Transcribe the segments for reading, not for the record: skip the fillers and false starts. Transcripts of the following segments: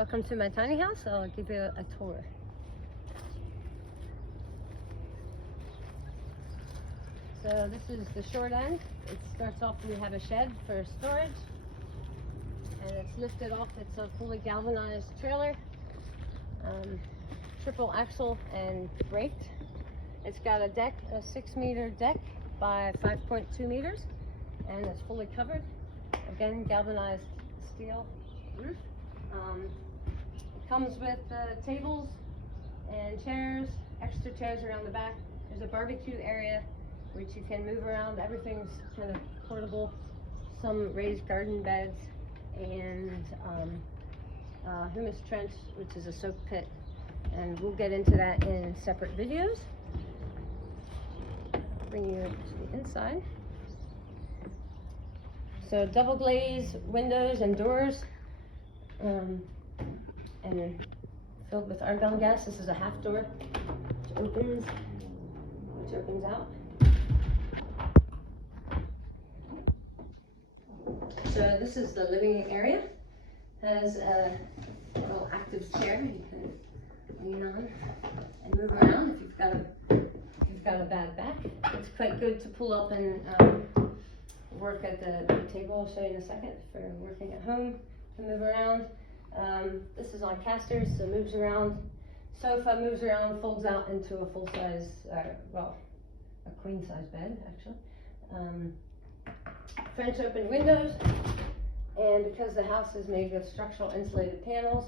Welcome to my tiny house. I'll give you a tour. So this is the short end. It starts off, we have a shed for storage, and it's lifted off. It's a fully galvanized trailer, triple axle and braked. It's got a deck, a 6-meter deck by 5.2 meters, and it's fully covered. Again, galvanized steel roof. It comes with tables and chairs, extra chairs around the back. There's a barbecue area which you can move around. Everything's kind of portable. Some raised garden beds, and humus trench, which is a soak pit. And we'll get into that in separate videos. Bring you to the inside. So double glazed windows and doors, and filled with argon gas. This is a half door which opens out. So this is the living area. Has a little active chair you can lean on and move around if you've got a bad back. It's quite good to pull up and work at the table. I'll show you in a second. For working at home, to move around. This is on casters, so it moves around. Sofa moves around, folds out into a full-size, well, a queen-size bed actually. French open windows, and because the house is made with structural insulated panels,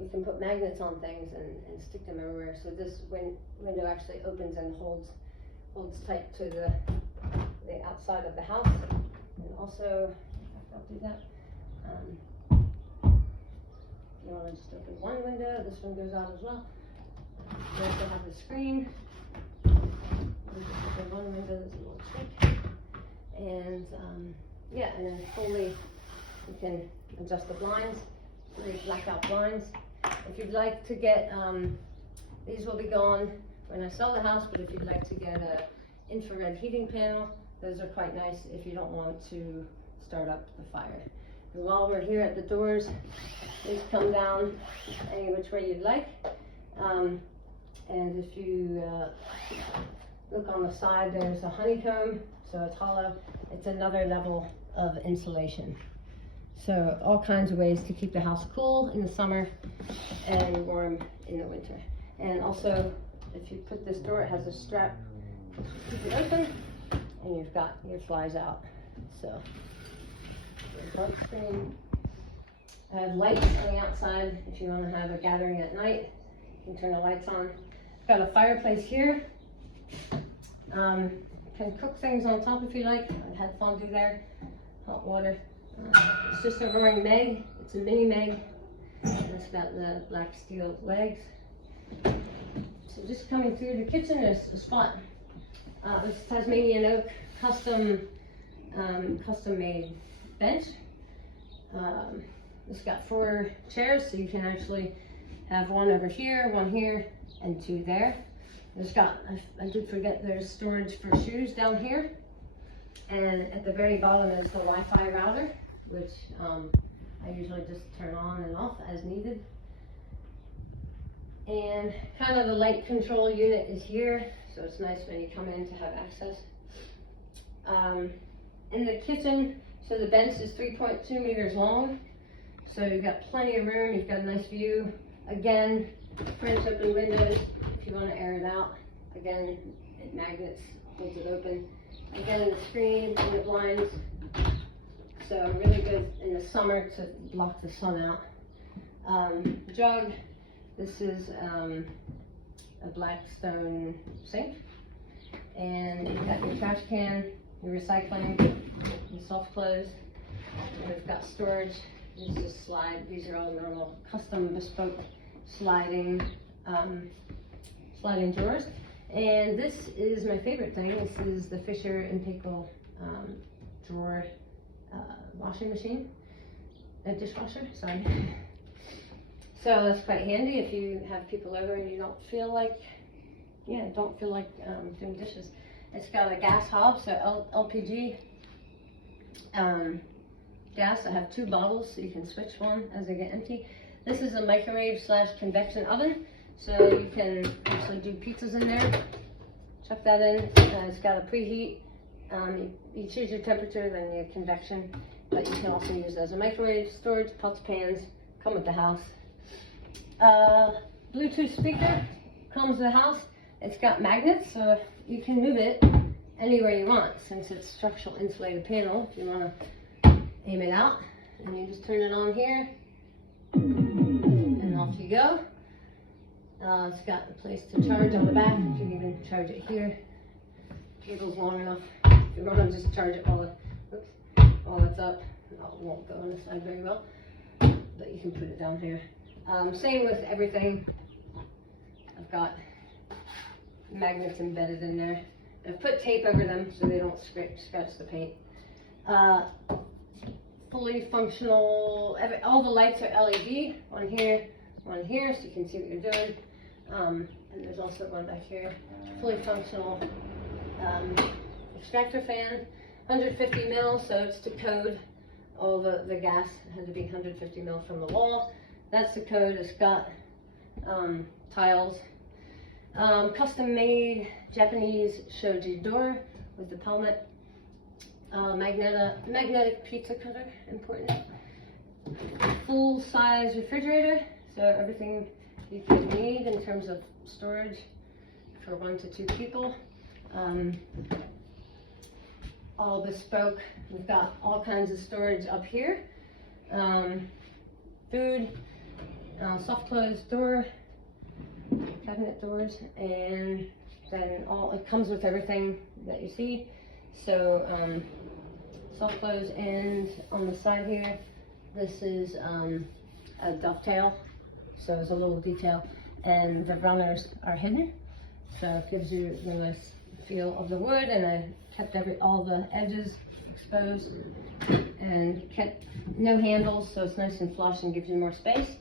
you can put magnets on things and stick them everywhere. So this window actually opens and holds tight to the outside of the house. And also, I'll do that. You want to just open one window, this one goes out as well. You also have the screen. You just open one window, there's a little trick. And yeah, and then fully you can adjust the blinds, 3 blackout blinds. If you'd like to get, these will be gone when I sell the house, but if you'd like to get a infrared heating panel, those are quite nice if you don't want to start up the fire. And while we're here at the doors, these come down any which way you'd like. And if you look on the side, there's a honeycomb, so it's hollow. It's another level of insulation. So all kinds of ways to keep the house cool in the summer and warm in the winter. And also, if you put this door, it has a strap to keep it open, and you've got your flies out. So, dark screen. I have lights on the outside if you want to have a gathering at night. You can turn the lights on. Got a fireplace here. Can cook things on top if you like. I had fondue there. Hot water. It's just a roaring Meg. It's a mini Meg. And it's got the black steel legs. So just coming through the kitchen, there's a spot. It's Tasmanian oak, custom made bench. It's got 4 chairs, so you can actually have one over here, one here, and 2 there. It's got, I did forget, there's storage for shoes down here. And at the very bottom is the Wi-Fi router, which I usually just turn on and off as needed. And kind of the light control unit is here, so it's nice when you come in to have access. In the kitchen, so the bench is 3.2 meters long, so you've got plenty of room. You've got a nice view. Again, French open windows if you want to air it out. Again, it magnets, holds it open. Again, the screen and the blinds, so really good in the summer to block the sun out. Jug, this is a black stone sink, and you've got your trash can, your recycling, your soft clothes. And we've got storage. These just slide. These are all normal, custom, bespoke sliding drawers. And this is my favorite thing. This is the Fisher and Paykel drawer washing machine, dishwasher, sorry. So that's quite handy if you have people over and you don't feel like doing dishes. It's got a gas hob, so LPG. gas. I have 2 bottles, so you can switch one as they get empty. This is a microwave / convection oven, so you can actually do pizzas in there. Chuck that in. It's got a preheat. You choose your temperature, then your convection, but you can also use it as a microwave. Storage, pots, pans, come with the house. Bluetooth speaker comes with the house. It's got magnets, so you can move it anywhere you want, since it's structural insulated panel. If you want to aim it out, and you just turn it on here, and off you go. It's got a place to charge on the back. You can even charge it here. Cable's long enough. If you want to just charge it while it's up, it won't go on the side very well, but you can put it down here. Same with everything. I've got magnets embedded in there. I've put tape over them so they don't scratch the paint. Fully functional, all the lights are LED, one here, so you can see what you're doing. And there's also one back here, fully functional extractor fan, 150 mil, so it's to code. All the gas had to be 150 mil from the wall. That's the code. It's got tiles. Custom made Japanese shoji door with the pelmet. Magnetic pizza cutter, important. Full size refrigerator, so everything you could need in terms of storage for 1 to 2 people. All bespoke. We've got all kinds of storage up here. Food, soft close door, cabinet doors, and then it comes with everything that you see. So soft close, and on the side here, this is a dovetail, so it's a little detail, and the runners are hidden, so it gives you the nice feel of the wood. And I kept all the edges exposed and kept no handles, so it's nice and flush and gives you more space.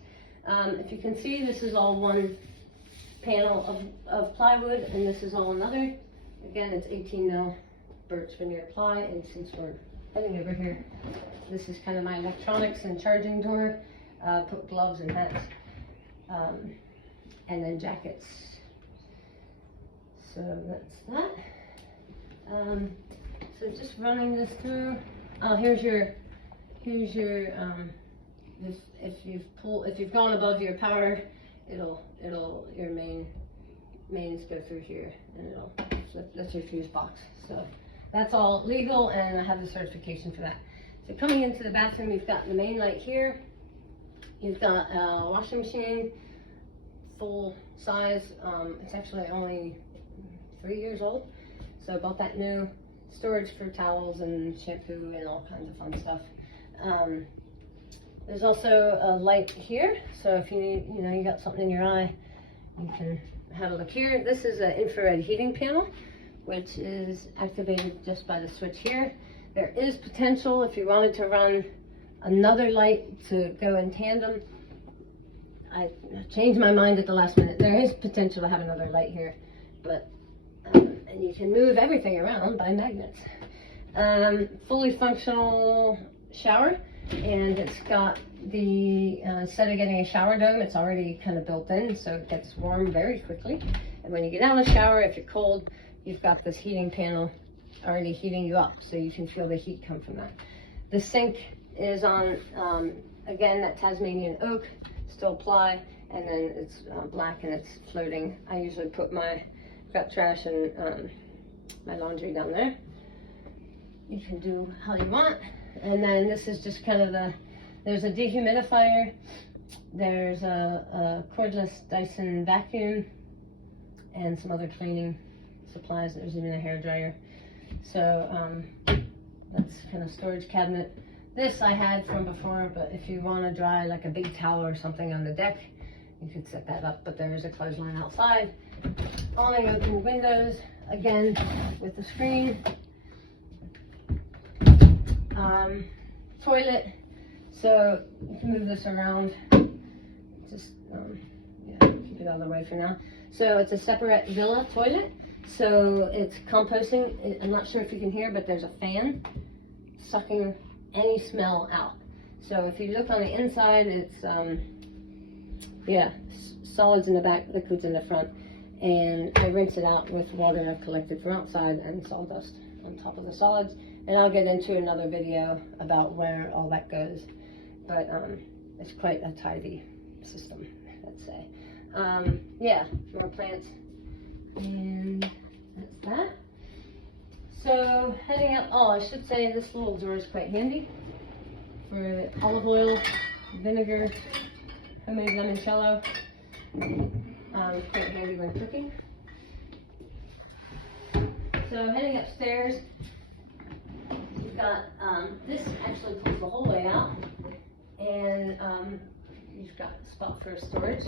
If you can see, this is all one panel of plywood, and this is all another. Again, it's 18 mil birch veneer ply, and since we're heading over here, this is kind of my electronics and charging door. Put gloves and hats, and then jackets. So that's that. So just running this through. Here's your if you've gone above your power, your mains go through here, and that's your fuse box. So that's all legal, and I have the certification for that. So coming into the bathroom, you've got the main light here. You've got a washing machine, full size. It's actually only 3 years old, so I bought that new. Storage for towels and shampoo and all kinds of fun stuff. There's also a light here, so if you got something in your eye, you can have a look here. This is an infrared heating panel, which is activated just by the switch here. There is potential if you wanted to run another light to go in tandem. I changed my mind at the last minute. There is potential to have another light here, but and you can move everything around by magnets. Fully functional shower, and it's got the instead of getting a shower dome, it's already kind of built in, so it gets warm very quickly. And when you get out of the shower, if you're cold, you've got this heating panel already heating you up, so you can feel the heat come from that. The sink is on again that Tasmanian oak, still ply, and then it's black and it's floating. I usually put my got trash and my laundry down there. You can do how you want. And then this is just kind of there's a dehumidifier, there's a cordless Dyson vacuum, and some other cleaning supplies. There's even a hairdryer. So that's kind of storage cabinet. This I had from before, but if you want to dry like a big towel or something on the deck, you could set that up, but there is a clothesline outside. Awning open windows, again with the screen. Toilet, so you can move this around. Just keep it out of the way for now. So it's a separate villa toilet, so it's composting. I'm not sure if you can hear, but there's a fan sucking any smell out. So if you look on the inside, it's yeah, solids in the back, liquids in the front, and I rinse it out with water I've collected from outside and sawdust on top of the solids. And I'll get into another video about where all that goes, but it's quite a tidy system, let's say. Yeah, more plants, and that's that. So heading up, oh, I should say this little drawer is quite handy for olive oil, vinegar, homemade limoncello. Quite handy when cooking. So heading upstairs, you've got, this actually pulls the whole way out, and you've got a spot for storage.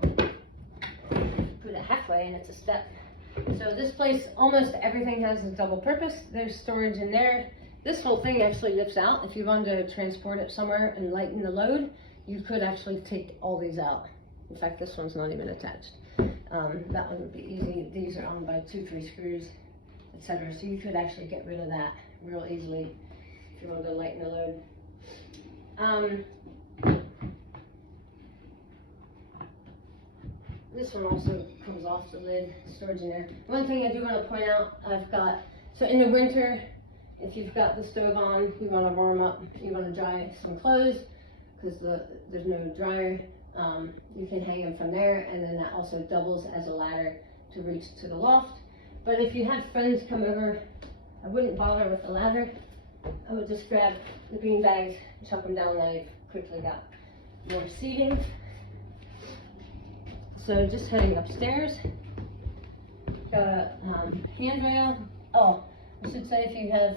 Put it halfway and it's a step. So this place, almost everything has a double purpose. There's storage in there. This whole thing actually lifts out. If you wanted to transport it somewhere and lighten the load, you could actually take all these out. In fact, this one's not even attached. That one would be easy. These are on by 2-3 screws, etc. So you could actually get rid of that real easily if you wanted to lighten the load. This one also comes off the lid, storage in there. One thing I do want to point out, I've got, so in the winter, if you've got the stove on, you want to warm up, you want to dry some clothes, because there's no dryer, you can hang them from there, and then that also doubles as a ladder to reach to the loft. But if you had friends come over, I wouldn't bother with the ladder. I would just grab the bean bags, chop them down, now you've quickly got more seating. So just heading upstairs, got a handrail. Oh, I should say, if you have,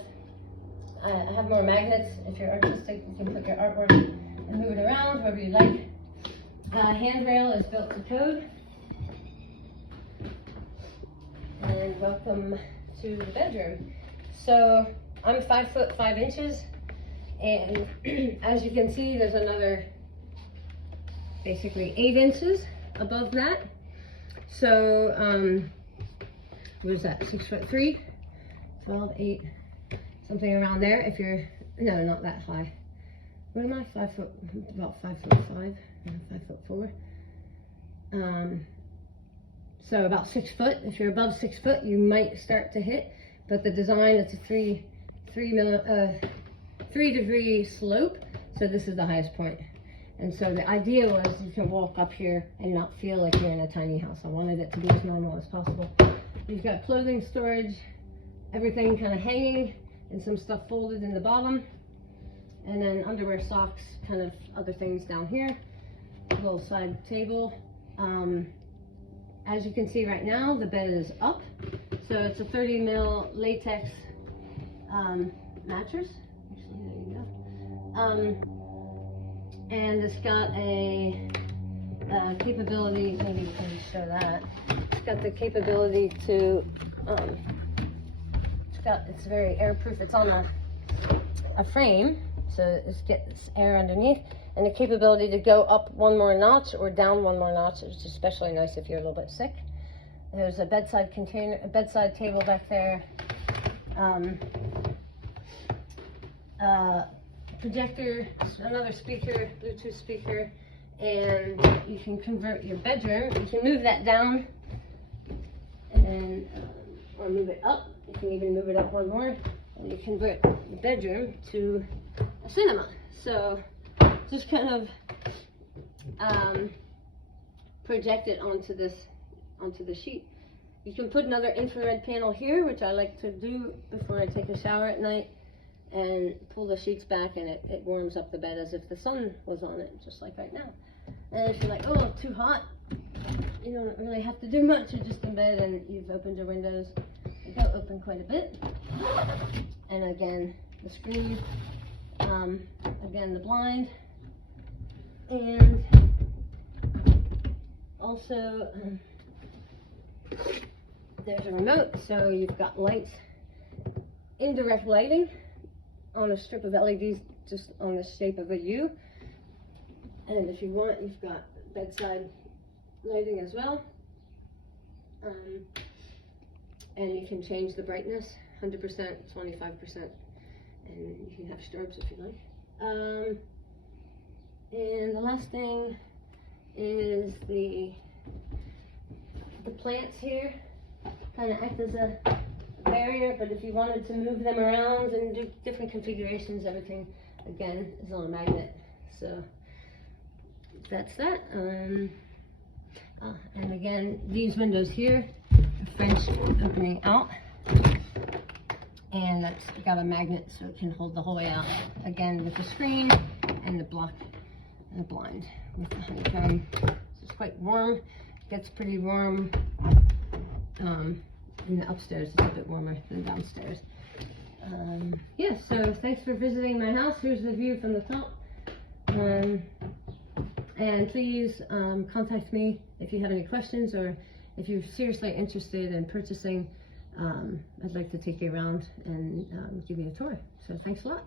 I have more magnets. If you're artistic, you can put your artwork and move it around wherever you like. Handrail is built to code. And welcome to the bedroom. So I'm 5 foot 5 inches, and as you can see, there's another basically 8 inches above that. So what is that, 6'3", 12, 8, something around there. If you're, no, not that high. What am I, 5 foot, about 5 foot 5, 5 foot 4. So about 6 foot. If you're above 6 foot, you might start to hit, but the design, it's a 3 degree slope. So this is the highest point. And so the idea was you can walk up here and not feel like you're in a tiny house. I wanted it to be as normal as possible. You've got clothing storage, everything kind of hanging, and some stuff folded in the bottom. And then underwear, socks, kind of other things down here. A little side table. As you can see right now, the bed is up. So it's a 30 mil latex mattress. Actually, there you go. And it's got a capability, maybe you can show that. It's got the capability to, it's very airproof. It's on a frame, so it gets air underneath, and the capability to go up one more notch or down one more notch, which is especially nice if you're a little bit sick. There's a bedside container, a bedside table back there. Projector, another speaker, Bluetooth speaker, and you can convert your bedroom. You can move that down, and then, or move it up. You can even move it up one more, and you convert the bedroom to a cinema. So just kind of project it onto the sheet. You can put another infrared panel here, which I like to do before I take a shower at night, and pull the sheets back, and it warms up the bed as if the sun was on it, just like right now. And if you're like, oh, too hot, you don't really have to do much. You're just in bed and you've opened your windows. They go open quite a bit. And again, the screen, again, the blind, and also there's a remote, so you've got lights, indirect lighting on a strip of LEDs just on the shape of a U. And if you want, you've got bedside lighting as well. And you can change the brightness, 100%, 25%, and you can have strobes if you like. And the last thing is the plants here kind of act as a barrier, but if you wanted to move them around and do different configurations, everything again is on a magnet. So that's that. And again, these windows here are French opening out, and that's got a magnet so it can hold the whole way out. Again, with the screen and the block and the blind with the honeycomb. So it's quite warm. It gets pretty warm. In the upstairs, it's a bit warmer than downstairs. Yeah, so thanks for visiting my house. Here's the view from the top. And please contact me if you have any questions, or if you're seriously interested in purchasing. I'd like to take you around and give you a tour. So thanks a lot.